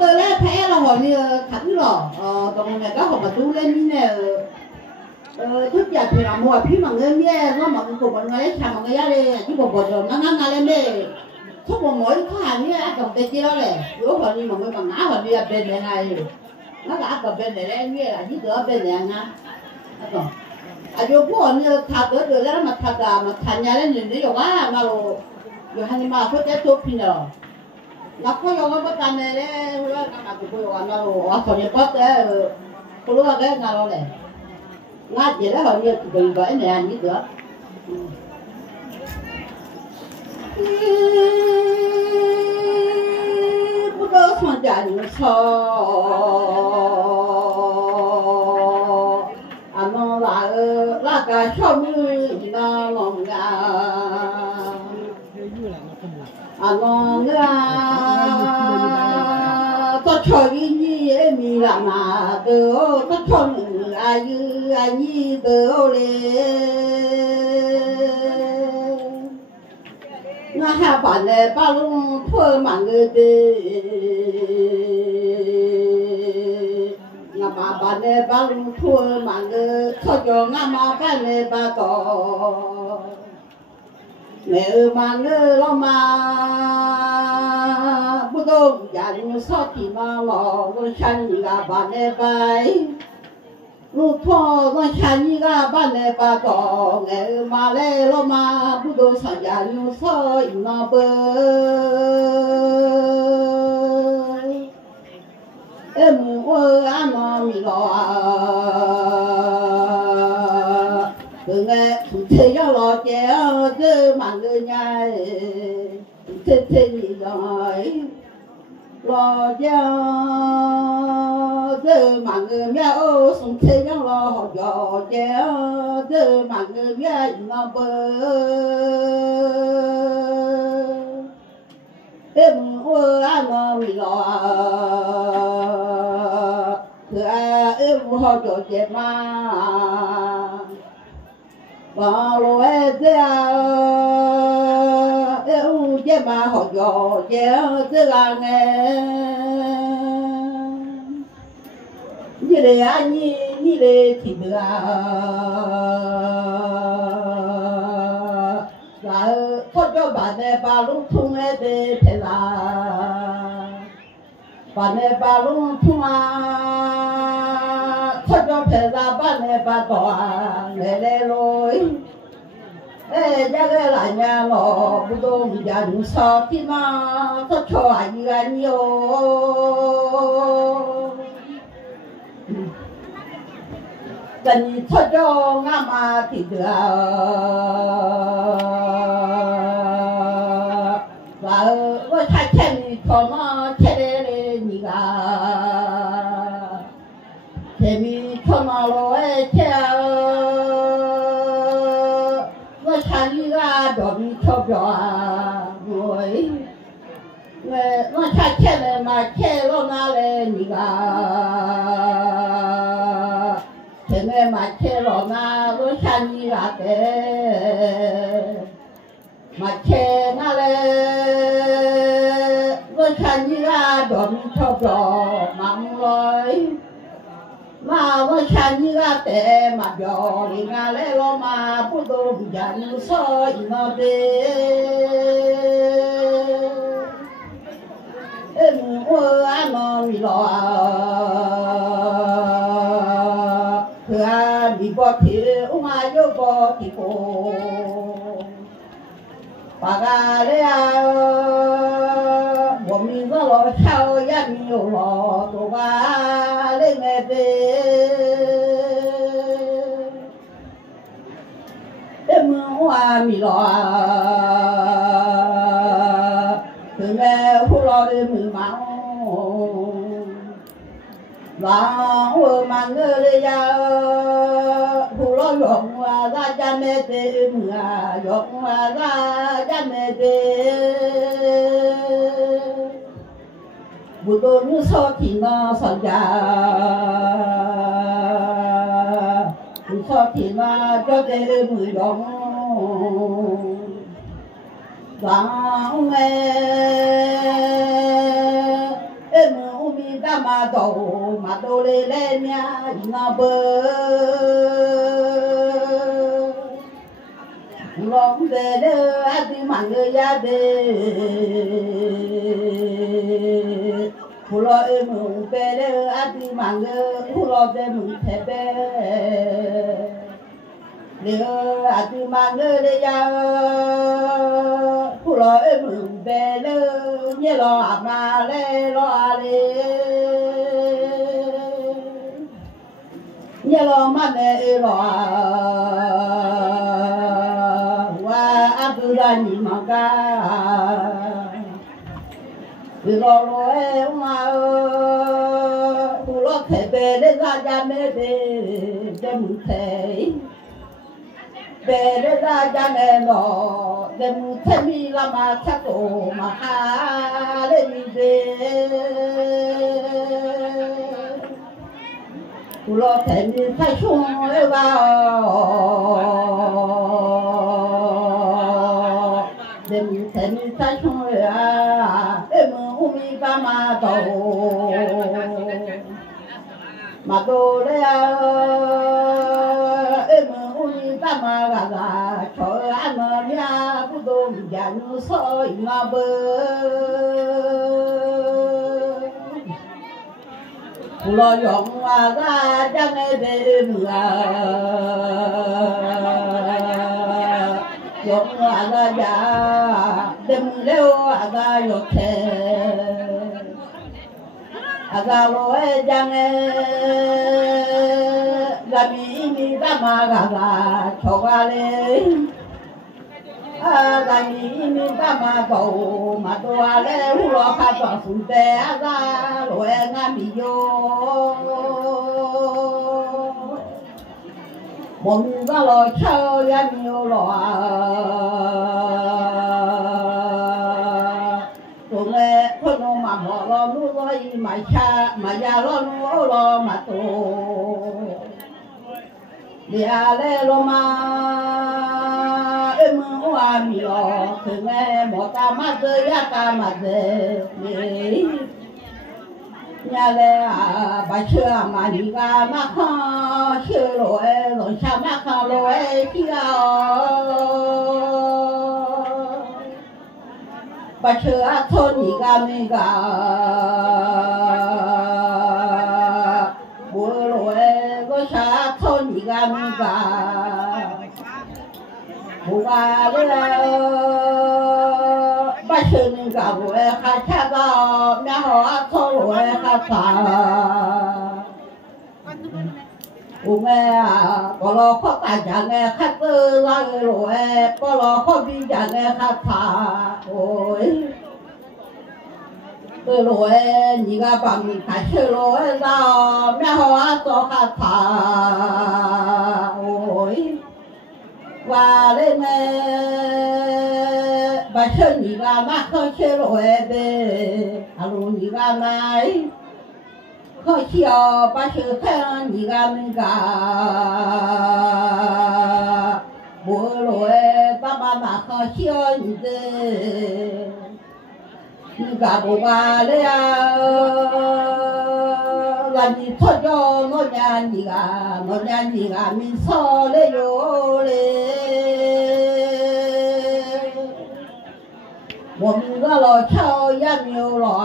tôi lấy phải là họ như thẳng rồi còn này có họ mà tu lên như này thức dậy thì là mua phí mà người nghe nó mà cùng mọi người lấy chả mọi người ra đi chứ còn bọn rồi nó ngăn lên đi không còn mỗi cái hàng như ăn cầm tay kia đó này nếu họ đi mọi người bằng ngã họ đi bên này nó là cầm bên này em nghe là như tớ bên này nha còn 아주 뭐는 다 너들 막 타다 막 타냐는 요 와 말로 요 하니 마 그때 또 피너 나코 요거 못하네 그래 가지고 보여 말로 와서 예뻤대 그러가 나로래 나 제가 허리 그거 이거 내 아니더 부도 손자니서 nó là cái sông nó lòng gà nó tôi chơi như em làm mà từ tôi chơi ai như từ lên nó hai bạn này bao lúc thôi mà người đi mà bạn này bao lúc thôi mà người thôi cho ngắm mà bạn này bao to mẹ mà người lo mà不懂人说的嘛咯，我想你个办的白，路途我想你个办的白多，哎嘛来了嘛不懂上人说那不，哎我俺那米了啊，个从这样老家这满个年，这你来。lo cho từ mà người mẹ ô sống thế nhau lo họ cho chéo từ mà người mẹ nó bơ em ô ăn nó mì lo từ em họ cho chết mà và lo em em chết mà họ cho chéo từ là nghe như thế anh như thế thì được và có cho bạn này bà lúc thung ấy để thế là bạn này bà lúc thung có cho thế là bạn này bà tỏa để rồi ê nhà cái là nhà nó不懂人说的嘛他说anh nhiều cần cho ngắm mà thì được và có thay chân cho nó thay lên nhỉ thế mi cho nó rồi theo nó thay ra đồn cho rồi nó thay chân mà thay lo na lên nhỉ thế nên mà chơi lo na lo chăn gì ra thế mà chơi na le lo chăn gì ra đồn cho mắm rồi mà lo chăn gì ra thế mà giờ đi na le lo mà不懂人说那的em ơi anh nói lo bị bỏ thì ông ai vô bỏ thì cô bà gà đấy bọn mình có lo sao gia nhiều lo tổ ba lên mẹ về em hoa mì lo từ mẹ hú lo đến mười máu và mà người ya hú lo dùng ra cha mẹ thế mà dùng ra cha mẹ thế bữa tối như sao thì nó sao cha sao thì nó cho thế mười đồng và ông em mi ta mà đồ lê lê nha ngà bơ lòng về đơ đi mà người ya đê phụ lo em mùng về đơ đi mà người phụ lo về mùng thế bé nếu đi mà người đi ya phụ lo em mùng về đơ nhớ lo mà lê lo lê nhớ lo mà lê lo ra nhìn mà ca vì lo em mà phụ lo thể về để ra cha mẹ để mừng thể về để ra cha mẹ nó để mừng thể mi làm mà chắc tổ mà ha để mi về phụ lo thể mi phải xuống vào đêm thèm trái chuối em umi ba mà đồ đấy em umi ba mà gà trời ăn nha cũng đồ già như soi mà bơ lo yong ra chẳng để yong ra ya đêm leo ra yote ra loe chẳng ra mi ba mà ra cho ga le ra mi ba mà cầu mà tua le hu lo kha cho sun te ra loe nga mi yo mong ra lo chơi ya nhiều lo tụi nghe thôi nó mà họ lo nu rồi mà cha mà già lo nu lo mà tu dia le lo mà em hoa mi lo tụi nghe một ta mà chơi ya ta mà chơi nhà lẽ bà chưa mà đi ra mà không chưa rồi sao mà không rồi kia bà chưa thôn đi ra mình cả bữa rồi sao thôn đi ra mình cả bữa bà chưa mình cả bữa khai thác đó mẹ họ thôn rồi khai thác nghe có lo khó tài chẳng nghe khách ra rồi có lo khó đi chẳng nghe khách thả ôi rồi nhị ga bằng khách chơi rồi ra mẹ họ cho khách thả ôi và lên bà chơi nhị ga mà không chơi rồi về alo nhị ga này khó chịu bà chơi khen nhị ga mình cả bữa rồi ba mà khó chịu như thế mình cả bố bà đấy làm gì thôi cho nó nhà nhị ga mình so lấy vô lấy một mình ra lo theo ya nhiều lo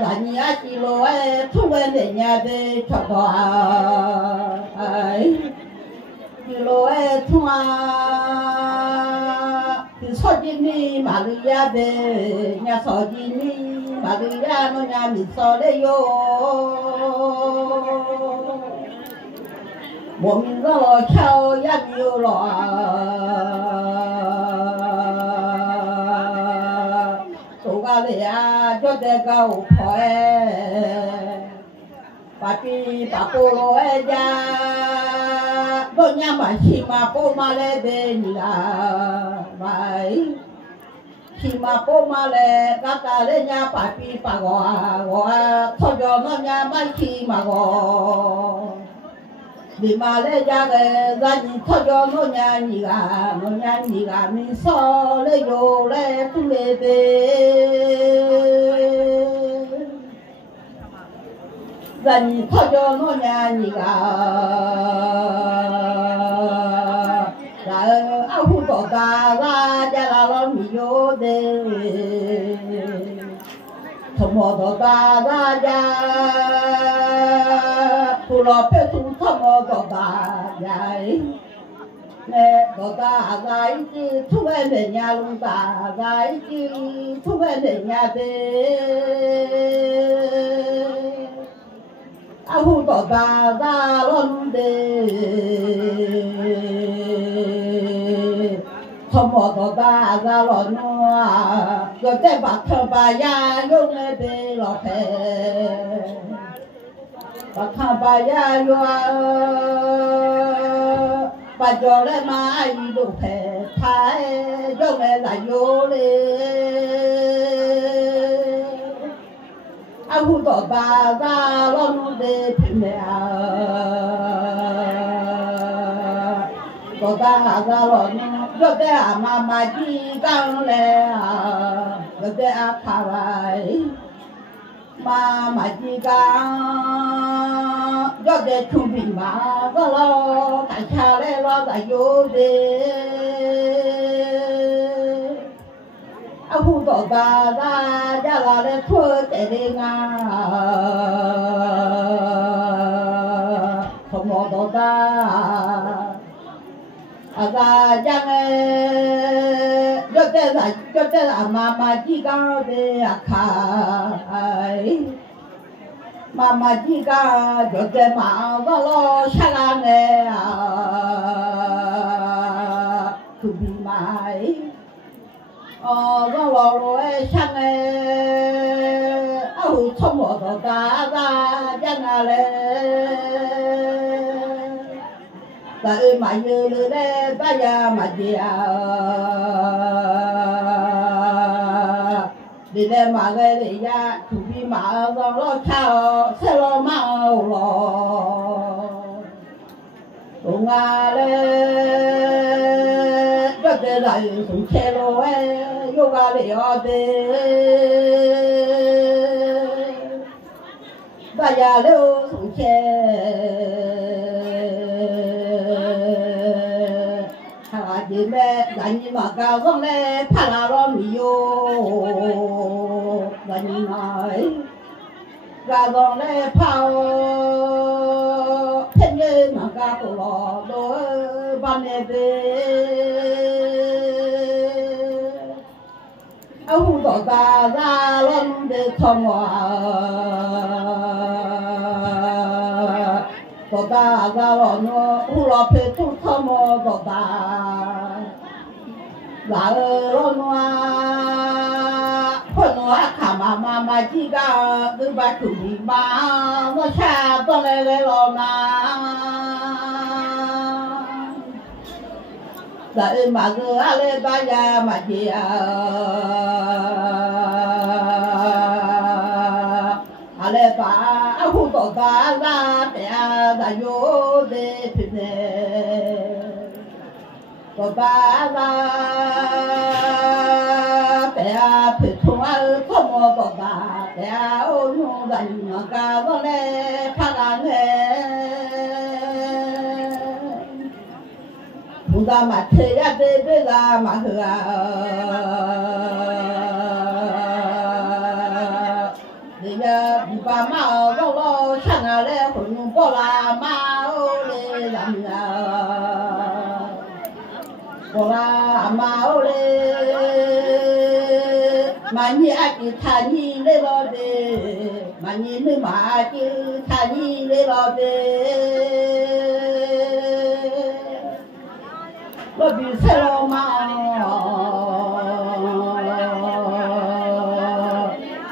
là nhà chỉ lo thu về để nhà để cho tòa chỉ lo thu thì số gì mà đi ra để nhà số gì mà đi ra nó nhà mình số đấy vô một mình ra lo theo ya nhiều lo số ga để cho để cầu phải bà pi bà cô lo ra đôi nhà bà chỉ mà cô mà lên bên là vậy chỉ mà cô mà lên các ta lên nhà bà pi bà gọi thôi cho nó nhà bà chỉ mà gọi 你妈来家个，让你讨教我伢你啊，我伢你啊，你少来有来多来的，让你讨教我伢你啊，然后阿虎到大啦，家啦老米有的，从我到大啦家。不老白兔他们到大家，那到大家一起出来人家弄大家一起出来人家的，阿虎到大家弄的，他们到大家弄啊，要再把头发呀用来的老黑。把看把呀哟，把叫来嘛一路拍，拍叫来来哟嘞，阿虎到大家老弄的平了，到大家老弄，要在阿妈妈地刚来啊，要在阿卡来。妈妈的讲，要在村边嘛，我老赶下来老在有的，阿虎到大家家老来拖在的啊，从我到大，阿家家哎，要在阿妈妈的讲的阿卡。妈妈的家就在忙着了，下来啊，就比买，哦，我老罗哎下来，啊，我从我到大家家那来，在买油了嘞，大家买的啊。你来买个人家，土比买上了桥，吃了马了。东啊嘞，要得来送车了哎，有个了的，大家都送车。你们让你们搞上来，怕哪了没有？让你们搞上来怕哦，骗人嘛搞不了，都把那边，啊，胡到大家弄的错啊！到大家了喏，胡老皮都错么到大。然后老喏啊，可能啊看妈妈几个都把土地嘛，我看到来了嘛。然后嘛个阿来大家嘛的啊，阿来把阿胡到大家的啊，咱有的去呢。我爸爸在啊陪同啊，怎么爸爸在啊哦用咱们家我来看看呢，不然嘛吃呀对啦嘛喝啊，人家你爸妈老老看啊来混用包啦妈哦来咱们啊。我啦妈哦嘞，妈你阿弟他你来了的，妈你你妈就他你来了的，我比赛了嘛，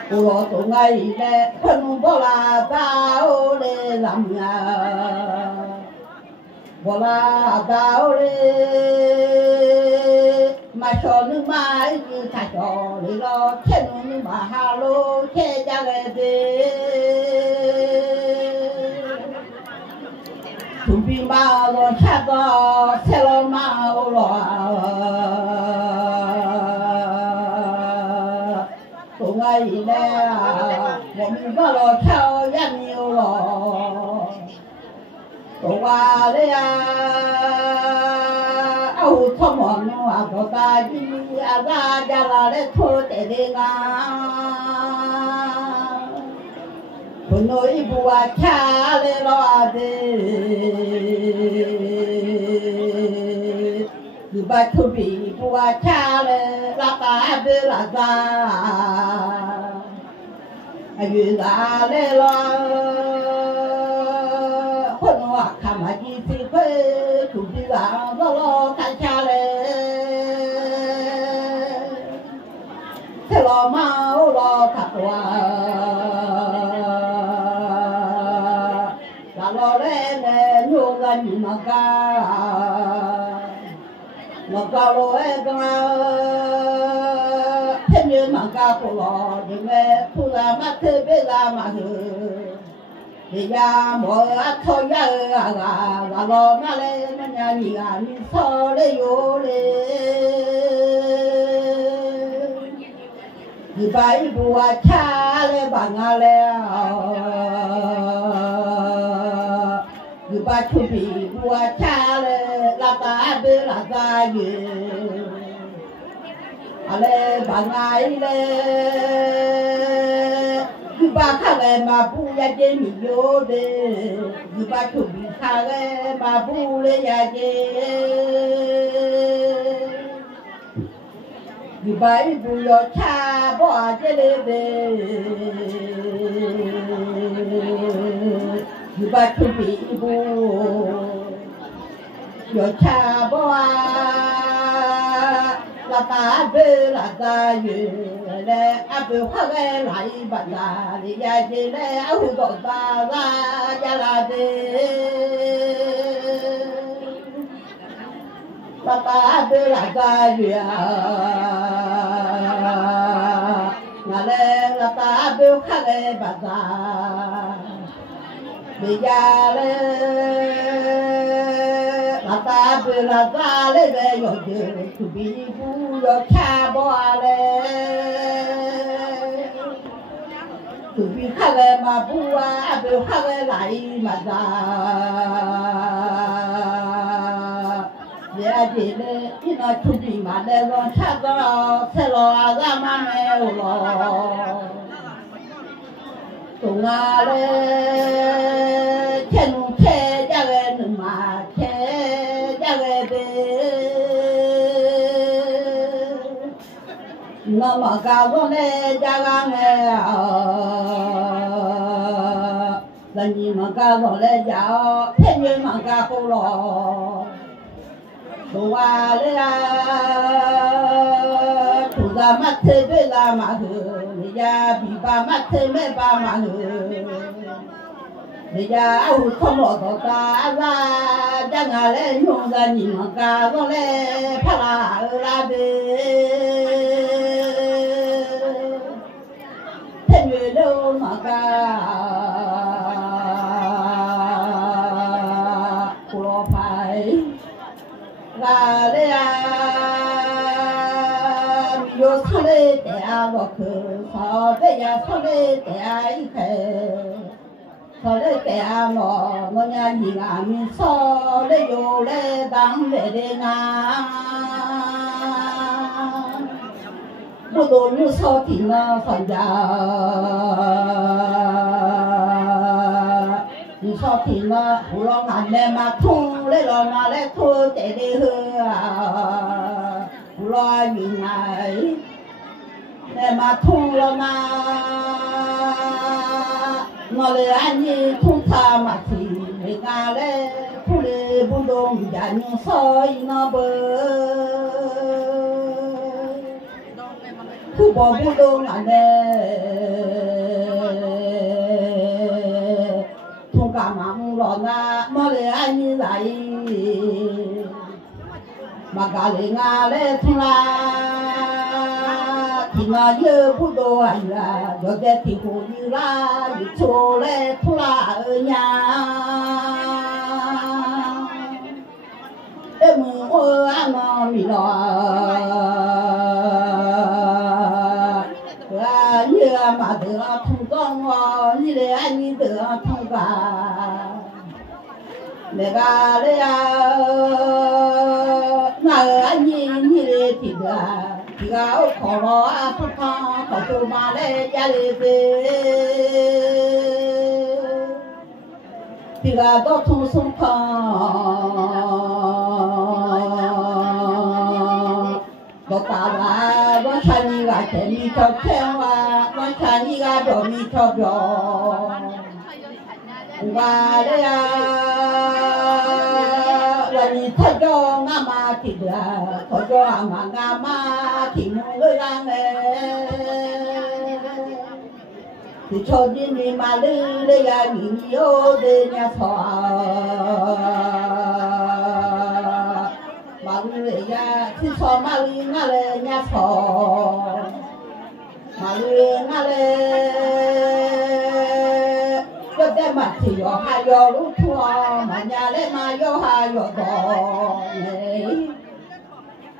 我老东啊一来，可能不啦大哦嘞咱们啊。我啦到嘞，马小你马一他小嘞了，天龙你马哈喽，天家来的，土比 mà rồi cha có xe lo mà lo tụi ngay nè một mình có lo theo gia nhiều lo tụi qua đây âu không mòn mà có ta đi ra ra là để thôi để đi ngang tụi nói bùa cha lên lo đi người ta thu bị bùa cha lên là ta đi là ra người ta lên loคนว่าขมาจีสิเพื่อถูกดีกว่าก็รอกันชาเลยเธอรอมารอขับว่าตลอดเลยอยู่กันอยู่มากาโลเอกังเพื่อนยืนมากาพลอดีเมื่อผู้ละมาเธอเวลามาเธอya mo atho ya ga lo na le na nya ni ga ni so le yo le ni bai bu wa cha le ba nga le ni ba chu bi bu wa cha le la ta be la ta ye ale ba nga le ba khá về mà bu ya chế mi vô de ba thu bị khá về mà bu le ya chế ba bu yo cha bỏ chế le de ba thu bị bu yo cha bỏ la ta bê la ta yu le a bê hoa về lại bận la đi ya đi le a hu đồ ta la ya la de la ta bê la ta yu na le la ta bê hoa về bận la đi ya le ta bê la ta le về yo de tu bi bu yo cha bo le tu bi kha le ma bu a bê kha le lại mà ra ya de le ina tu bi ma le lo cha do se lo ra ma me lo tu nga le chen che ja le ma nó mà cao con này cha con này lần gì mà cao con này cháu thế nhưng mà cao cô lò đồ qua đấy thủ ra mắt thế với là mà hừ bây giờ bị ba mắt thế mấy ba mà hừ bây giờ ông không lọt vào ta ra cha ngà lên nhung ra nhìn mà cao con này phá là ra đi người đâu mà cả của phải là đây vô sao đây để vào cửa sao bây giờ sao đây để ai thế sao đây để nó nhà gì à mình sao đây vô đây đang để đây ngang不多有少听了放假，有少听了不让俺来嘛痛来了嘛来痛在的喝啊，不让云来来嘛痛了嘛，我来俺你痛他嘛听，来俺来痛来不动家你少一那不。不保不动俺的，从干嘛老那没来俺你来，嘛干来俺来从啦，听俺也不多俺呀，要在听后你啦，你出来从啦儿呀。em mơ ăn mì lò như mà được thông công như để anh được thông cả để cả đây mà anh như để thì áo khó lo không có chỗ mà để gia đình thì là có thông sông có cả là có chani là cái mi cho theo có chani là đồ mi cho đồ và đây là nhìn thấy cho ngã mà thì là thấy cho mà ngã mà thì người đang thì cho đi mà đi đây là những yêu để nhà thọ mà người nhà thì cho mà đi ngã lên nhà thọ mà đi ngã lên cho đem mặt thì có hai giờ lúc thua mà nhà lên mà có hai giờ đó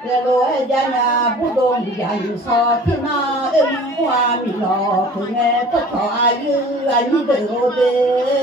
để rồi gia nhà bố đông dành so thì na em qua mi lo cứ nghe tất cả ai như anh đi từ đây